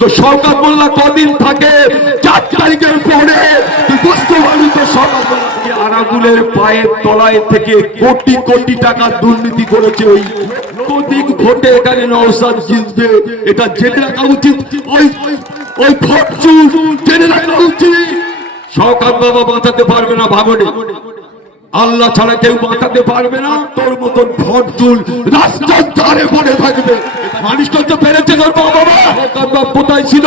তো সরকার মোল্লা কদিন থাকে 4 তারিখের পরে বুঝতে পারবি তো সরকার মোল্লা আরাবুলের পায়ের তলায় থেকে কোটি কোটি টাকা দুর্নীতি করেছে। ওই কোটি ভোটে এখানে নওশাদ জিতবে, এটা জেনে রাখা উচিত। ওই ফরচুন জেনে রাখা উচিত। সরকার বাবা বাঁচাতে পারবে না ভাগনে, আল্লাহ ছাড়া কেউ বাঁচাতে পারবে না। তোর মতন ফরচুন রাস্তার ধারে পড়ে থাকবে। মানুষ করতে পেরেছে তোর বাবা বাবা কোথায় ছিল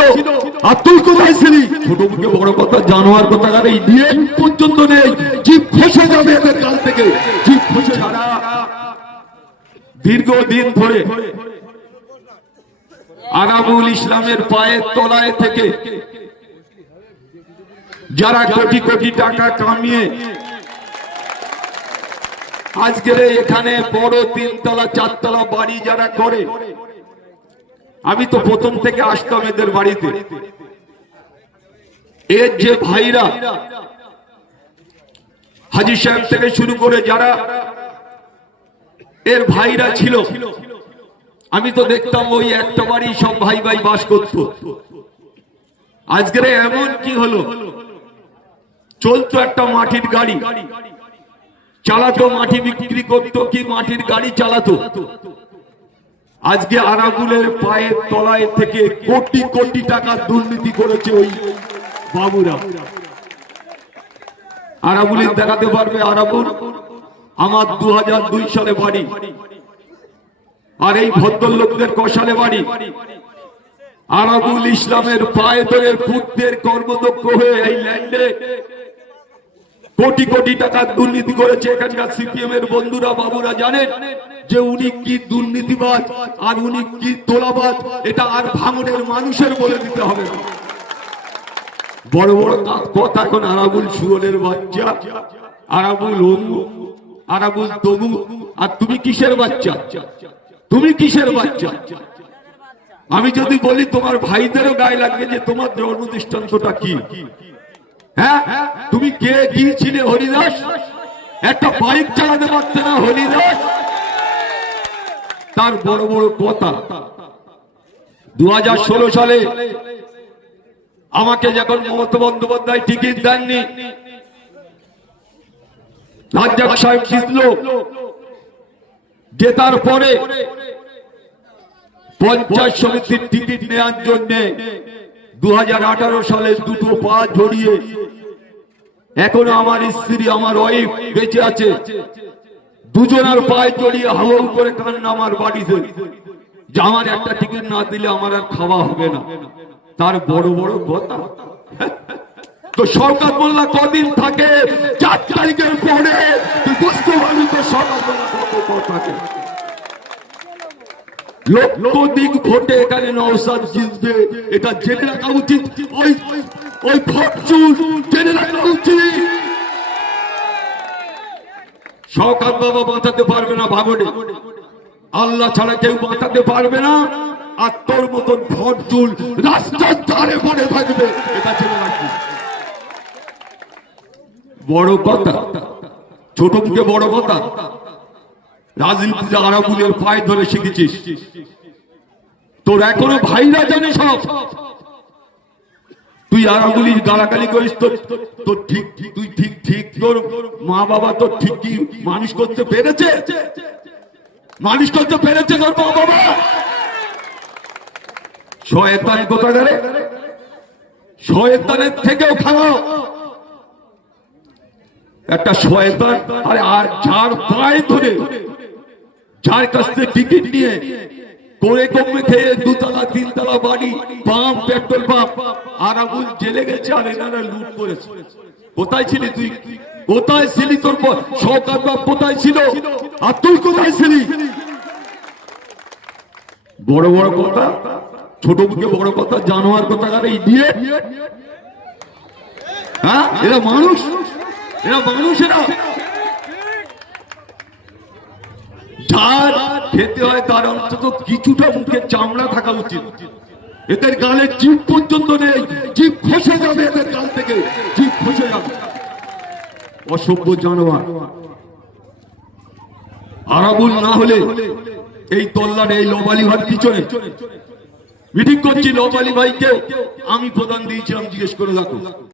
আর তুই কোথায় ছিলি? ছোট মুখে বড় কথা, জানোয়ার কথা এই দিয়ে পর্যন্ত নেই। জীব খসে যাবে এদের কাল থেকে, জীব খসে ছাড়া। দীর্ঘদিন ধরে আরাবুল ইসলামের পায়ের তলায় থেকে যারা কোটি কোটি টাকা কামিয়ে আজকের এখানে বড় 3 তলা 4 তলা বাড়ি যারা করে, আমি তো প্রথম থেকে আসতাম এদের বাড়িতে। এর যে ভাইরা হাজী সাহেব থেকে শুরু করে যারা এর ভাইরা ছিল, আমি তো দেখতাম ওই একটা বাড়ি সব ভাই ভাই বাস করত। আজকের এমন কি হলো, চলতো একটা মাটির গাড়ি, চালাতো মাটি বিক্রি করতো কি মাটির গাড়ি চালাতো। আজকে আরাবুলের পায়ের তলায় থেকে কোটি কোটি টাকা দুর্নীতি করেছে ওই বাবুরা। আরাবুলের দেখাতে পারবে আরাবুল আমার 2002 সালে বাড়ি, আর এই ভদ্রলোকদের কষালে বাড়ি। আরাবুল ইসলামের পায়ে ধরে পুত্রের কর্মদক্ষ হয়ে এই ল্যান্ডে কোটি কোটি টাকা দুর্নীতি করেছে। এখানকার সিপিএম এর বন্ধুরা বাবুরা জানেন যে উনি কি দুর্নীতিবাজ আর উনি কি তোলাবাজ, এটা আর ভাঙনের মানুষের বলে দিতে হবে না। বড় বড় কথা এখন আরাবুল সুরের বাচ্চা, আরাবুল অমুক, আরাবুল তমুক, আর তুমি কিসের বাচ্চা? তুমি কিসের বাচ্চা? আমি যদি বলি তোমার ভাইদেরও গায়ে লাগবে যে তোমার জন্ম দৃষ্টান্তটা কি। হ্যাঁ, তুমি কে গিয়েছিলে হরিদাস? একটা বাইক চালাতে পারতে না হরিদাস? তার বড় বড় কথা। 2016 সালে আমাকে যখন মমতা বন্দ্যোপাধ্যায় টিকিট দেননি, রাজ্জাক সাহেব জিতল, জেতার পরে পঞ্চায়েত সমিতির টিকিট নেওয়ার জন্য 2018 সালে দুটো পা ঝরিয়ে, এখনো আমার স্ত্রী আমার ওয়াইফ বেঁচে আছে, দুজনের পায়ে জড়িয়ে হাওয়া করে কান্না আমার বাড়িতে যে আমার একটা টিকিট না দিলে আমার আর খাওয়া হবে না। তার বড় বড় কথা। তো সরকার মোল্লা কদিন থাকে 4 তারিখের পরে তুই বুঝতে পারবি তো সরকার মোল্লা কত থাকে। লক্ষাধিক ভোটে এখানে নওশাদ জিতবে, এটা জেনে রাখা উচিত। ওই ফরচুন জেনে রাখা উচিত। সরকার বাবা বাঁচাতে পারবে না ভাগনে, আল্লাহ ছাড়া কেউ বাঁচাতে পারবে না। আর তোর মতন ফরচুন রাস্তার ধারে পড়ে থাকবে, এটা জেনে রাখবি। বড় কথা, ছোট মুখে বড় কথা। রাজনীতিতে আরাবুলের পায়ে ধরে শিখেছিস, তোর এখনো ভাইরা জানে সব। তুই আরাবুলির গালাগালি করিস, তোর ঠিক তুই ঠিক ঠিক তোর মা বাবা তোর ঠিক কি মানুষ করতে পেরেছে? মানুষ করতে পেরেছে তোর মা বাবা? শয়তান কোথাকারে, শয়তানের থেকেও খারাপ একটা শয়তান। আর যার পায়ে ধরে, যার কাছ থেকে টিকিট নিয়ে করে কমে খেয়ে 2 তলা 3 তলা বাড়ি, পাম্প, পেট্রোল পাম্প, আরাবুল জেলে গেছে আর এনারা লুট করেছে। কোথায় ছিলি তুই? কোথায় ছিলি? তোর সরকার বাপ কোথায় ছিল আর তুই কোথায় ছিলি? বড় বড় কথা, ছোট মুখে বড় কথা, জানোয়ার কথা এই দিয়ে। হ্যাঁ, এরা মানুষ, এরা মানুষেরা যার খেতে হয় তার অন্তত কিছুটা মুখে চামড়া থাকা উচিত। এদের গালে জিভ পর্যন্ত নেই, জিভ খসে যাবে এদের গাল থেকে, জিভ খসে যাবে। অসভ্য জানোয়ার। আরাবুল না হলে এই তল্লার এই লোবালিভার পিছনে মিটিং করছি নবালি ভাইকে আমি প্রধান দিয়েছিলাম, জিজ্ঞেস করে রাখো।